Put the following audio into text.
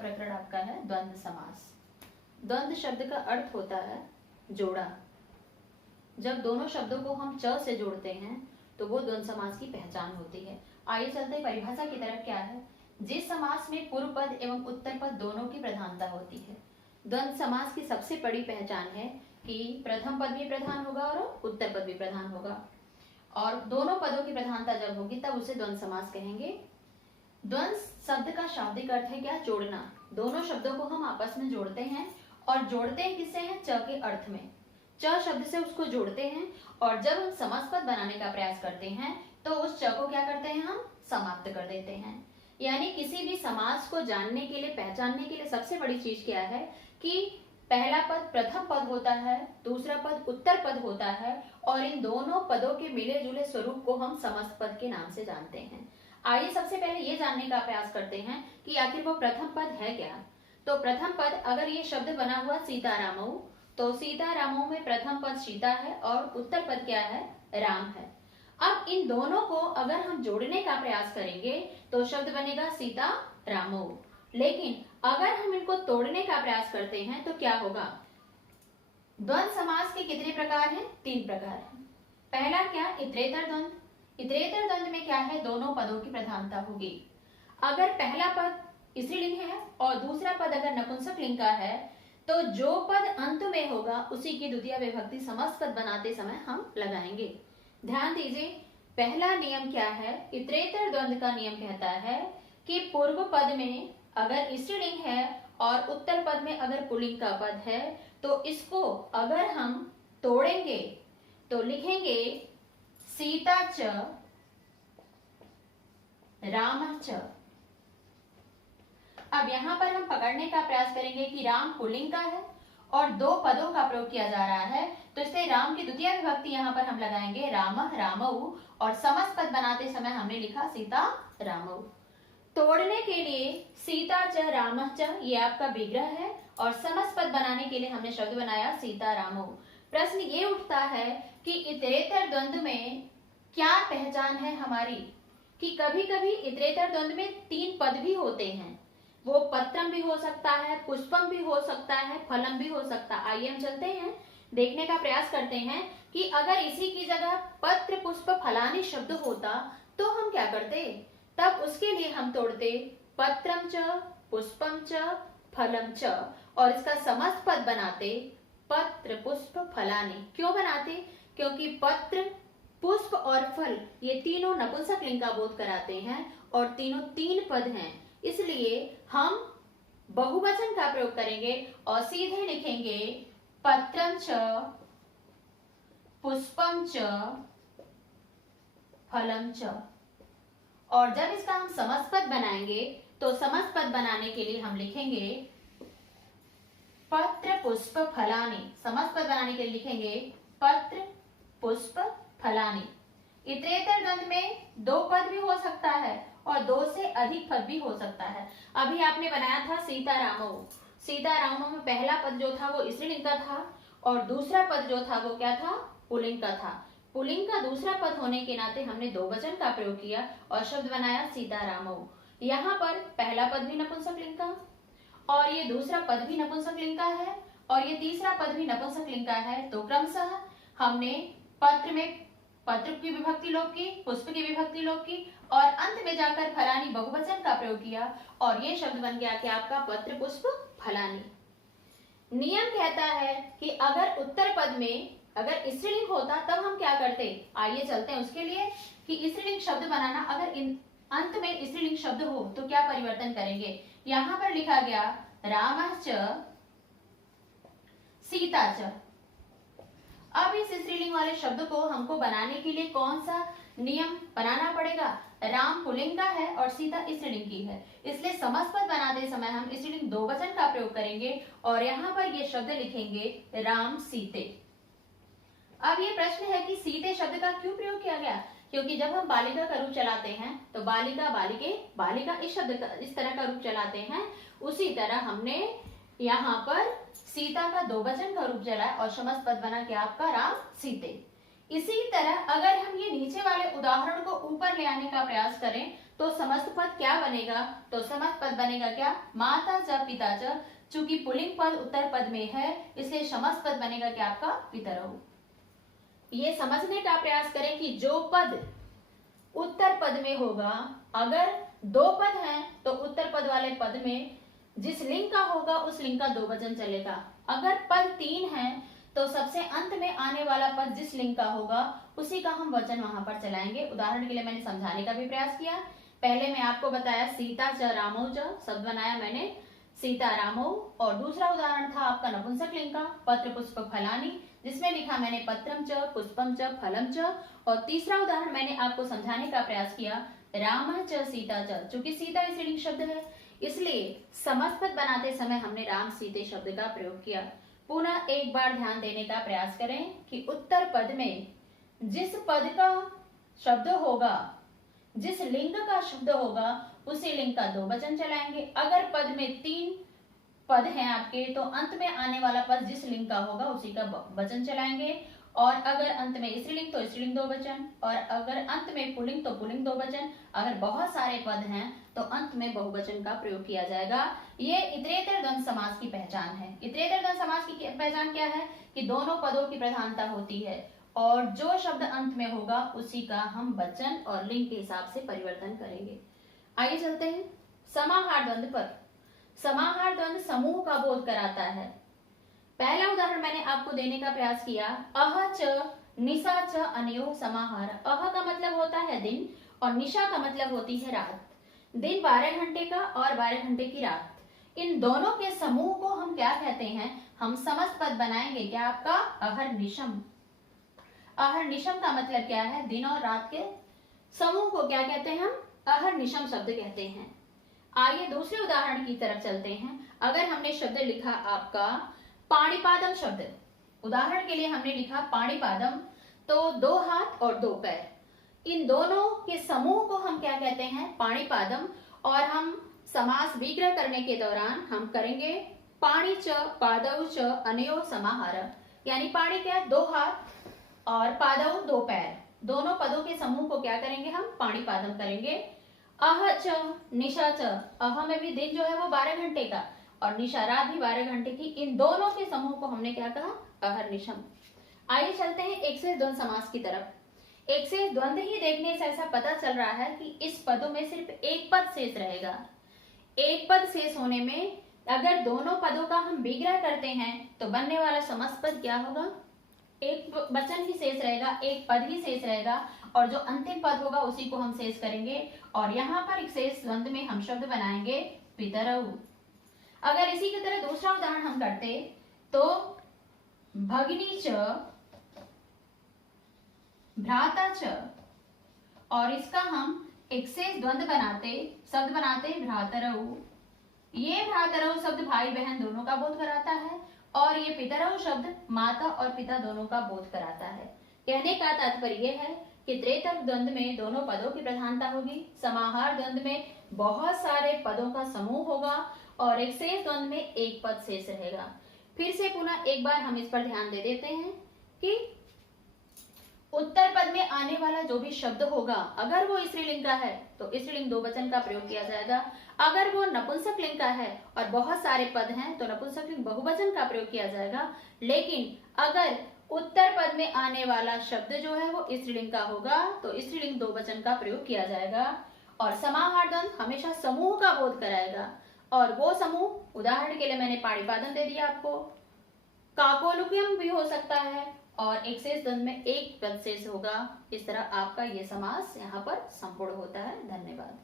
प्रकरण आपका है द्वंद्व समास। द्वंद्व शब्द का अर्थ होता है जोड़ा। जब दोनों शब्दों को हम च से जोड़ते हैं तो वो द्वंद्व समास की पहचान होती है। आइए चलते हैं परिभाषा की तरफ। क्या है? जिस समास में पूर्व पद एवं उत्तर पद दोनों की प्रधानता होती है। द्वंद्व समास की सबसे बड़ी पहचान है कि प्रथम पद भी प्रधान होगा और उत्तर पद भी प्रधान होगा, और दोनों पदों की प्रधानता जब होगी तब उसे द्वंद्व समास कहेंगे। द्वंद्व शब्द का शाब्दिक अर्थ है क्या? जोड़ना। दोनों शब्दों को हम आपस में जोड़ते हैं, और जोड़ते हैं किससे? हैं च के अर्थ में। च शब्द से उसको जोड़ते हैं, और जब हम समास पद बनाने का प्रयास करते हैं तो उस च को क्या करते हैं? हम समाप्त कर देते हैं। यानी किसी भी समास को जानने के लिए, पहचानने के लिए सबसे बड़ी चीज क्या है कि पहला पद प्रथम पद होता है, दूसरा पद उत्तर पद होता है, और इन दोनों पदों के मिले जुले स्वरूप को हम समास पद के नाम से जानते हैं। आइए सबसे पहले ये जानने का प्रयास करते हैं कि आखिर वो प्रथम पद है क्या। तो प्रथम पद, अगर ये शब्द बना हुआ सीतारामऊ, तो सीतारामऊ में प्रथम पद सीता है और उत्तर पद क्या है? राम है। अब इन दोनों को अगर हम जोड़ने का प्रयास करेंगे तो शब्द बनेगा सीता रामऊ। लेकिन अगर हम इनको तोड़ने का प्रयास करते हैं तो क्या होगा? द्वंद्व समास के कितने प्रकार हैं? 3 प्रकार हैं। पहला क्या? इतरेतर द्वंद्व। इतरेतर द्वंद्व में क्या है? दोनों पदों की प्रधानता होगी। अगर पहला पद स्त्रीलिंग है और दूसरा पद अगर नपुंसक लिंग का है तो जो पद अंत में होगा उसी की द्वितीय विभक्ति समास पद बनाते समय हम लगाएंगे। ध्यान दीजिए, पहला नियम क्या है? इतरेतर द्वंद्व का नियम कहता है कि पूर्व पद में अगर स्त्रीलिंग है और उत्तर पद में अगर पुल्लिंग का पद है तो इसको अगर हम तोड़ेंगे तो लिखेंगे सीता च राम च। अब यहाँ पर हम पकड़ने का प्रयास करेंगे कि राम पुल्लिंग का है और 2 पदों का प्रयोग किया जा रहा है, तो इसलिए राम की द्वितीय विभक्ति यहाँ पर हम लगाएंगे रामः रामऊ, और समास पद बनाते समय हमने लिखा सीता रामऊ। तोड़ने के लिए सीता च रामः च ये आपका विग्रह है, और समास पद बनाने के लिए हमने शब्द बनाया सीता रामऊ। प्रश्न ये उठता है कि इतरेतर द्वंद्व में क्या पहचान है हमारी, कि कभी कभी इतरेतर द्वंद्व में 3 पद भी होते हैं। वो पत्रम भी हो सकता है, पुष्पम भी हो सकता है, फलम भी हो सकता है। आइए हम चलते हैं, देखने का प्रयास करते हैं कि अगर इसी की जगह पत्र पुष्प फलानी शब्द होता तो हम क्या करते? तब उसके लिए हम तोड़ते पत्रम च पुष्पम च फलम च, और इसका समास पद बनाते पत्र पुष्प फलानी। क्यों बनाते? क्योंकि पत्र, पुष्प और फल ये तीनों नपुंसक लिंग का बोध कराते हैं और तीनों 3 पद हैं, इसलिए हम बहुवचन का प्रयोग करेंगे और सीधे लिखेंगे पत्रम च पुष्पम च फलम च। और जब इसका हम समास पद बनाएंगे तो समास पद बनाने के लिए हम लिखेंगे पत्र पुष्प फलानी। समास पद बनाने के लिए लिखेंगे पत्र पुष्प फलानी। इतरेतर द्वंद्व में 2 पद भी हो सकता है और 2 से अधिक पद भी हो सकता है। अभी आपने बनाया था सीतारामऊ। सीतारामऊ में पहला पद जो था वो स्त्रीलिंग का था और दूसरा पद जो था वो क्या था? पुल्लिंग का था। पुल्लिंग का दूसरा पद होने के नाते हमने 2 वचन का प्रयोग किया और शब्द बनाया सीतारामऊ। यहाँ पर पहला पद भी नपुंसक लिंग का, और ये दूसरा पद भी नपुंसक लिंग का है, और ये तीसरा पद भी नपुंसक लिंग का है। तो क्रमशः हमने पत्र में पत्र की विभक्ति लोप की, पुष्प की विभक्ति लोप की, और अंत में जाकर फलानी बहुवचन का प्रयोग किया, और ये शब्द बन गया कि आपका पत्र पुष्प फलानी। नियम कहता है कि अगर उत्तर पद में अगर स्त्रीलिंग होता तब हम क्या करते? आइए चलते हैं उसके लिए कि स्त्रीलिंग शब्द बनाना, अगर अंत में स्त्रीलिंग शब्द हो तो क्या परिवर्तन करेंगे। यहाँ पर लिखा गया रामः च सीता च। अब इस स्त्रीलिंग वाले शब्द को हमको बनाने के लिए कौन सा नियम बनाना पड़ेगा? राम पुल्लिंग का है और सीता स्त्रीलिंग की है, इसलिए समास पद बनाते समय हम स्त्रीलिंग 2 वचन का प्रयोग करेंगे और यहाँ पर ये शब्द लिखेंगे राम सीते। अब ये प्रश्न है कि सीते शब्द का क्यों प्रयोग किया गया? क्योंकि जब हम बालिका का रूप चलाते हैं तो बालिका बालिके बालिका इस शब्द का इस तरह का रूप चलाते हैं, उसी तरह हमने यहाँ पर सीता का 2 वचन का रूप चलाया और समास पद बना क्या आपका? राम सीते। इसी तरह अगर हम ये नीचे वाले उदाहरण को ऊपर ले आने का प्रयास करें तो समस्त पद क्या बनेगा, तो समस्त पद बनेगा क्या, माता च पिता च। चूंकि पुल्लिंग पद उत्तर पद में है इसलिए समस्त पद बनेगा क्या आपका, पितरौ। ये समझने का प्रयास करें कि जो पद उत्तर पद में होगा, अगर दो पद हैं तो उत्तर पद वाले पद में जिस लिंग का होगा उस लिंग का दो वचन चलेगा। अगर पद 3 है तो सबसे अंत में आने वाला पद जिस लिंग का होगा उसी का हम वचन वहां पर चलाएंगे। उदाहरण के लिए मैंने समझाने का भी प्रयास किया। पहले मैं आपको बताया सीता च रामौ च, शब्द बनाया मैंने सीता रामौ। और दूसरा उदाहरण था आपका नपुंसक लिंग का, पत्र पुष्प फलानी, जिसमें लिखा मैंने पत्रम च पुष्पम च फलम च। और तीसरा उदाहरण मैंने आपको समझाने का प्रयास किया राम च सीता च। चूंकि सीता स्त्रीलिंग शब्द है इसलिए समस्त पद बनाते समय हमने राम सीते शब्द का प्रयोग किया। पुनः एक बार ध्यान देने का प्रयास करें कि उत्तर पद में जिस पद का शब्द होगा, जिस लिंग का शब्द होगा उसी लिंग का दो वचन चलाएंगे। अगर पद में 3 पद हैं आपके तो अंत में आने वाला पद जिस लिंग का होगा उसी का वचन चलाएंगे। और अगर अंत में स्त्रीलिंग तो स्त्रीलिंग दो वचन, और अगर अंत में पुल्लिंग तो पुल्लिंग दो वचन। अगर बहुत सारे पद हैं तो अंत में बहुवचन का प्रयोग किया जाएगा। ये इतरेतर द्वंद्व समास की पहचान है। इतरेतर द्वंद्व समास की पहचान क्या है कि दोनों पदों की प्रधानता होती है और जो शब्द अंत में होगा उसी का हम वचन और लिंग के हिसाब से परिवर्तन करेंगे। आइए चलते हैं समाहार द्वंद्व पर। समाहार द्वंद्व समूह का बोध कराता है। पहला उदाहरण मैंने आपको देने का प्रयास किया, अह च निशा च अनयोः समाहार। अह का मतलब होता है दिन और निशा का मतलब होती है रात। दिन 12 घंटे का और 12 घंटे की रात, इन दोनों के समूह को हम क्या कहते हैं, हम समस्त पद बनाएंगे क्या आपका, अहर्निशम। अहर्निशम का मतलब क्या है, दिन और रात के समूह को क्या कहते हैं हम, अहर्निशम शब्द कहते हैं। आइए दूसरे उदाहरण की तरफ चलते हैं। अगर हमने शब्द लिखा आपका पाणिपादम शब्द, उदाहरण के लिए हमने लिखा पाणिपादम, तो 2 हाथ और 2 पैर, इन दोनों के समूह को हम क्या कहते हैं, पाणिपादम। और हम समास विग्रह करने के दौरान हम करेंगे पाणि च पादौ च अनयोः समाहार। यानी पाणि क्या, 2 हाथ और पादौ 2 पैर, दोनों पदों के समूह को क्या करेंगे हम, पाणिपादम करेंगे। अह च निशा च, अह में भी दिन जो है वो 12 घंटे का और निशा रात भी 12 घंटे की, इन दोनों के समूह को हमने क्या कहा, अहर्निशम। आइए चलते हैं एक से द्वंद्व समास की तरफ। एक से द्वंद्व ही देखने से ऐसा पता चल रहा है कि इस पदों में सिर्फ एक पद शेष रहेगा। एक पद शेष होने में अगर दोनों पदों का हम विग्रह करते हैं तो बनने वाला समस्त पद क्या होगा, एक वचन ही शेष रहेगा, एक पद ही शेष रहेगा और जो अंतिम पद होगा उसी को हम शेष करेंगे। और यहाँ पर एक शेष द्वंद्व में हम शब्द बनाएंगे पितरौ। अगर इसी की तरह दूसरा उदाहरण हम करते तो भगिनी च भ्राता च, और इसका हम एक शेष द्वंद्व बनाते, शब्द बनाते भ्रातरौ। ये भ्रातरौ शब्द भाई बहन दोनों का बोध कराता है और ये पितरौ शब्द माता और पिता दोनों का बोध कराता है। कहने का तात्पर्य यह है कि त्रेतक द्वंद्व में दोनों पदों की प्रधानता होगी, समाहार द्वंद्व में बहुत सारे पदों का समूह होगा और एक शेष द्वंद्व में एक पद शेष रहेगा। फिर से पुनः एक बार हम इस पर ध्यान दे देते हैं कि उत्तर पद में आने वाला जो भी शब्द होगा अगर वो स्त्रीलिंग का है तो स्त्रीलिंग दो वचन का प्रयोग किया जाएगा। अगर वो नपुंसक लिंग का है और बहुत सारे पद हैं तो नपुंसक लिंग बहुवचन का प्रयोग किया जाएगा। लेकिन अगर उत्तर पद में आने वाला शब्द जो है वो स्त्रीलिंग का होगा तो स्त्रीलिंग दो वचन का प्रयोग किया जाएगा। और समाहार द्वंद्व हमेशा समूह का बोध कराएगा और वो समूह, उदाहरण के लिए मैंने पाणिपादम दे दिया आपको, काकोलुक्यम भी हो सकता है और एक शेष द्वंद्व में एक पद शेष होगा। इस तरह आपका ये समास यहाँ पर संपूर्ण होता है। धन्यवाद।